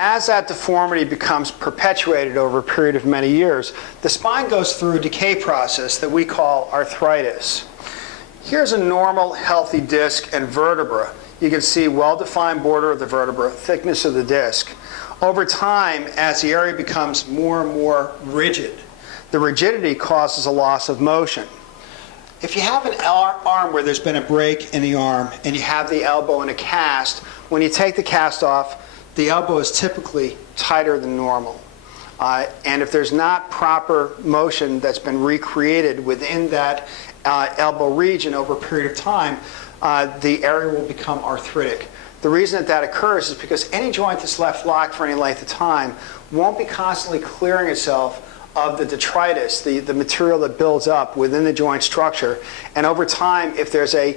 As that deformity becomes perpetuated over a period of many years, the spine goes through a decay process that we call arthritis. Here's a normal, healthy disc and vertebra. You can see well-defined border of the vertebra, thickness of the disc. Over time, as the area becomes more and more rigid, the rigidity causes a loss of motion. If you have an arm where there's been a break in the arm and you have the elbow in a cast, when you take the cast off, the elbow is typically tighter than normal. And if there's not proper motion that's been recreated within that elbow region over a period of time, the area will become arthritic. The reason that occurs is because any joint that's left locked for any length of time won't be constantly clearing itself of the detritus, the material that builds up within the joint structure. And over time, if there's a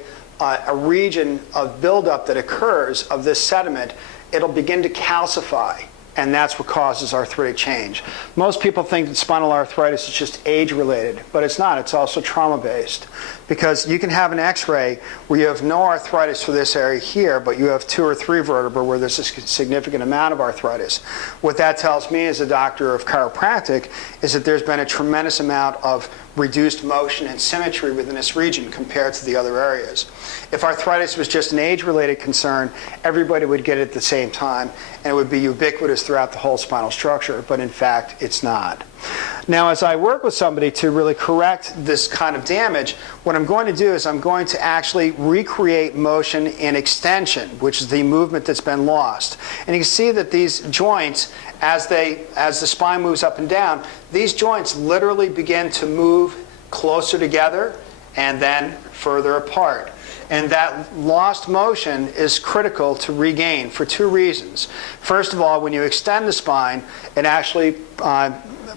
region of buildup that occurs of this sediment, it'll begin to calcify, and that's what causes arthritic change. Most people think that spinal arthritis is just age-related, but it's not. It's also trauma-based, because you can have an x-ray where you have no arthritis for this area here, but you have 2 or 3 vertebrae where there's a significant amount of arthritis. What that tells me as a doctor of chiropractic is that there's been a tremendous amount of reduced motion and symmetry within this region compared to the other areas. If arthritis was just an age-related concern, everybody would get it at the same time, and it would be ubiquitous throughout the whole spinal structure, but in fact, it's not. Now, as I work with somebody to really correct this kind of damage, what I'm going to do is I'm going to actually recreate motion in extension, which is the movement that's been lost. And you can see that these joints, as the spine moves up and down, these joints literally begin to move closer together and then further apart. And that lost motion is critical to regain for 2 reasons. First of all, when you extend the spine, it actually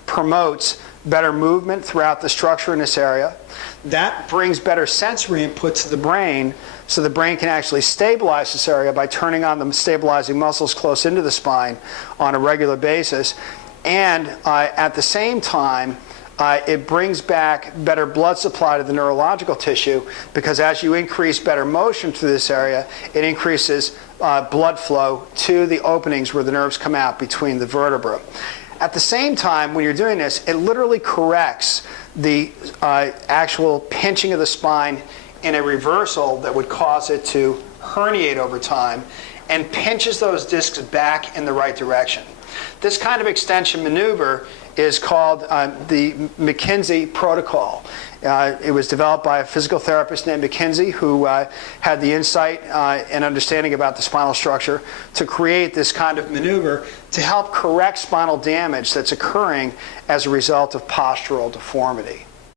promotes better movement throughout the structure in this area. That brings better sensory input to the brain, so the brain can actually stabilize this area by turning on the stabilizing muscles close into the spine on a regular basis. And at the same time, it brings back better blood supply to the neurological tissue, because as you increase better motion through this area, it increases blood flow to the openings where the nerves come out between the vertebrae. At the same time, when you're doing this, it literally corrects the actual pinching of the spine in a reversal that would cause it to herniate over time, and pinches those discs back in the right direction. This kind of extension maneuver is called the McKinsey protocol. It was developed by a physical therapist named McKinsey, who had the insight and understanding about the spinal structure to create this kind of maneuver to help correct spinal damage that's occurring as a result of postural deformity.